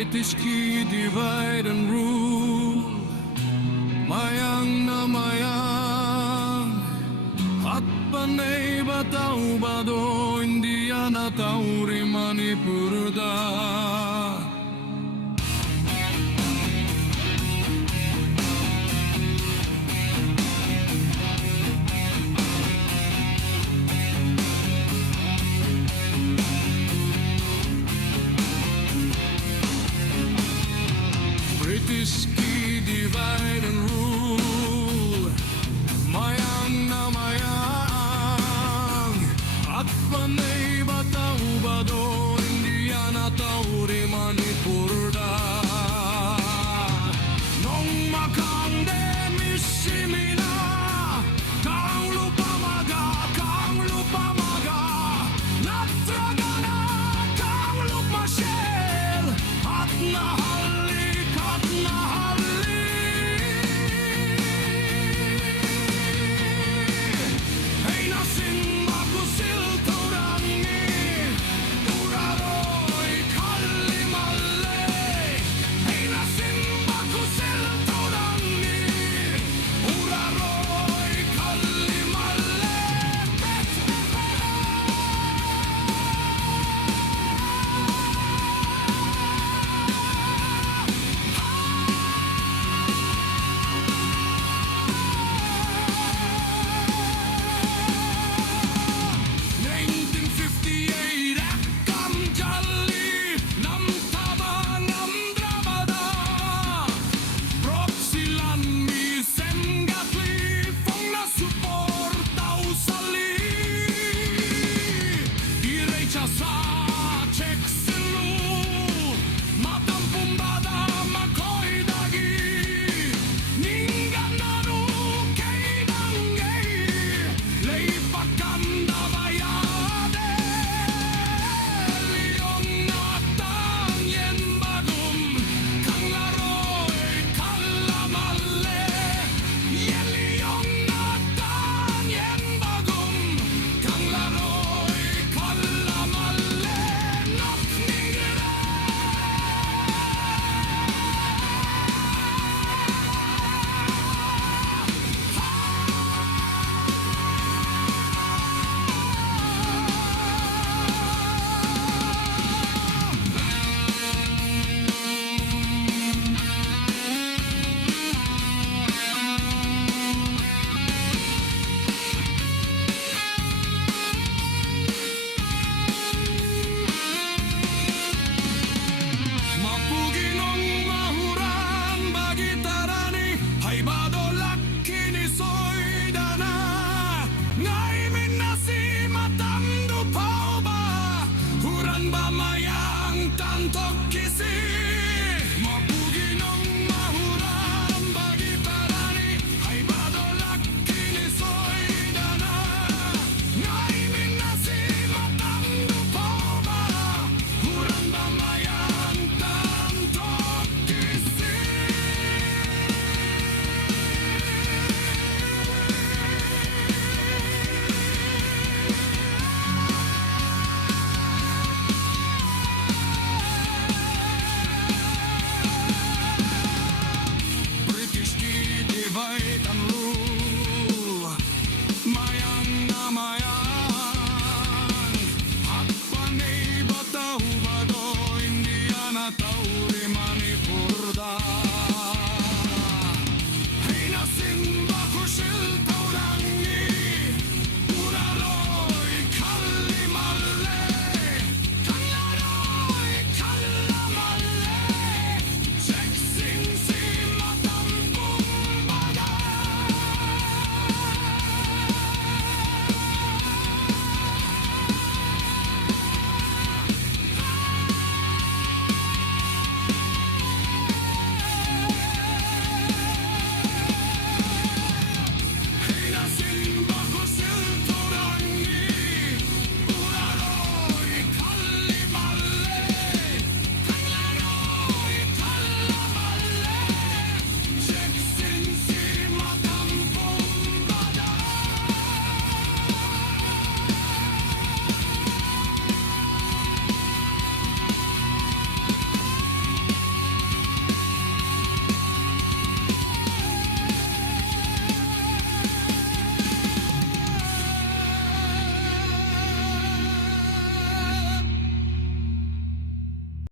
British key divide and rule. Mayaang na Mayaang, Hatpa neiba taubado, Indiana tauri Manipur da. British key divide and rule. Mayaang na Mayaang, Hatpa neiba taubado, Indiana tauri Manipur da. Nongma kaangde mishi mina, Kaanglup amaga, Nattragana Kaanglup mashel, Haatnahalli, khatnahalli. Heina sinba khusil thaurangni, Uraroi khalli malle. Heina sinba khusil thaurangni, Uraroi khalli malle. Act Thamjalli, Namthaaba, ngamdrabada. Proxy laanmi, semgatli, Phongna support tausali. Sa Cheksinsi Matam pumbada makoidagi. Ningananu kaidangai, leipakanda bayade. Liyong natang yen bagum, Uraroi kalamalle. Liyong natang yen bagum, Uraroi kalamalle. Nokningdraa Mapugi Nongma huran bagi tarani, taubado lakini soidana. Ngai minasi matam du pauba, huran ba Mayaang tantok kisi.